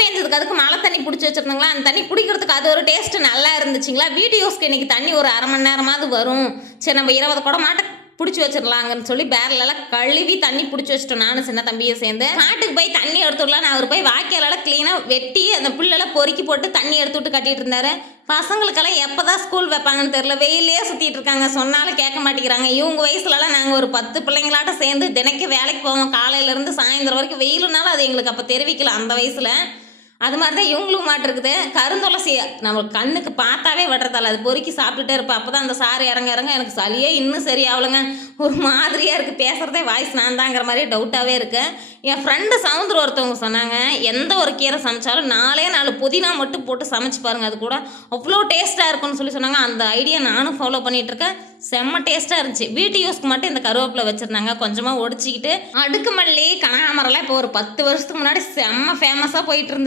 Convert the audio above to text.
பெஞ்சதுக்கு அதுக்கு மழை தண்ணி பிடிச்சி வச்சுருந்தாங்களா, அந்த தண்ணி குடிக்கிறதுக்கு அது ஒரு டேஸ்ட்டு நல்லா இருந்துச்சுங்களா. வீடியோஸ்க்கு இன்றைக்கி தண்ணி ஒரு அரை மணி நேரமாவது வரும், சரி நம்ம 20 குடம் மாட்ட பிடிச்சி வச்சிடலாங்கன்னு சொல்லி பேரலெல்லாம் கழுவி தண்ணி பிடிச்சி வச்சிட்டோம். நானும் சின்ன தம்பியை சேர்ந்து காட்டுக்கு போய் தண்ணி எடுத்துடலாம். நான் அவர் போய் வாய்க்காலெல்லாம் க்ளீனாக வெட்டி அந்த புல்லெல்லாம் பொறுக்கி போட்டு தண்ணி எடுத்து விட்டு கட்டிட்டு இருந்தாரு. பசங்களுக்கெல்லாம் எப்போ தான் ஸ்கூல் வைப்பாங்கன்னு தெரில, வெயிலே சுற்றிட்டு இருக்காங்க, சொன்னாலும் கேட்க மாட்டேங்கிறாங்க. இவங்க வயசுலலாம் நாங்கள் ஒரு 10 பிள்ளைங்களாட்ட சேர்ந்து தினைக்கு வேலைக்கு போவோம், காலையிலேருந்து சாயந்தரம் வரைக்கும். வெயிலுனாலும் அது எங்களுக்கு அப்போ தெரிவிக்கல அந்த வயசில். அது மாதிரி தான் இவங்களும் மாட்டிருக்குது. கருந்துளசி நம்ம கண்ணுக்கு பார்த்தாவே விடுறதால அது பொறுக்கி சாப்பிட்டுட்டே இருப்பேன். அப்போ தான் அந்த சாறு இறங்க எனக்கு சளியே இன்னும் சரியாகலைங்க. ஒரு மாதிரியாக இருக்குது, பேசுகிறதே வாய்ஸ் நான் தாங்கிற மாதிரியே டவுட்டாகவே இருக்குது. என் ஃப்ரெண்டு சவுந்தர் ஒருத்தவங்க சொன்னாங்க, எந்த ஒரு கீரை சமைச்சாலும் 4 புதினா மட்டும் போட்டு சமைச்சு பாருங்கள், அது கூட அவ்வளோ டேஸ்ட்டாக இருக்குன்னு சொல்லி சொன்னாங்க. அந்த ஐடியா நானும் ஃபாலோ பண்ணிகிட்ருக்கேன். செம்ம டேஸ்ட்டாக இருந்துச்சு. வீட்டு யூஸ்க்கு மட்டும் இந்த கருவேப்பிலை வச்சுருந்தாங்க, கொஞ்சமாக ஒடிச்சிக்கிட்டு. அடுக்கு மல்லி கனகாமரெல்லாம் இப்போ ஒரு 10 வருஷத்துக்கு முன்னாடி செம்ம ஃபேமஸாக போயிட்டு இருந்தது.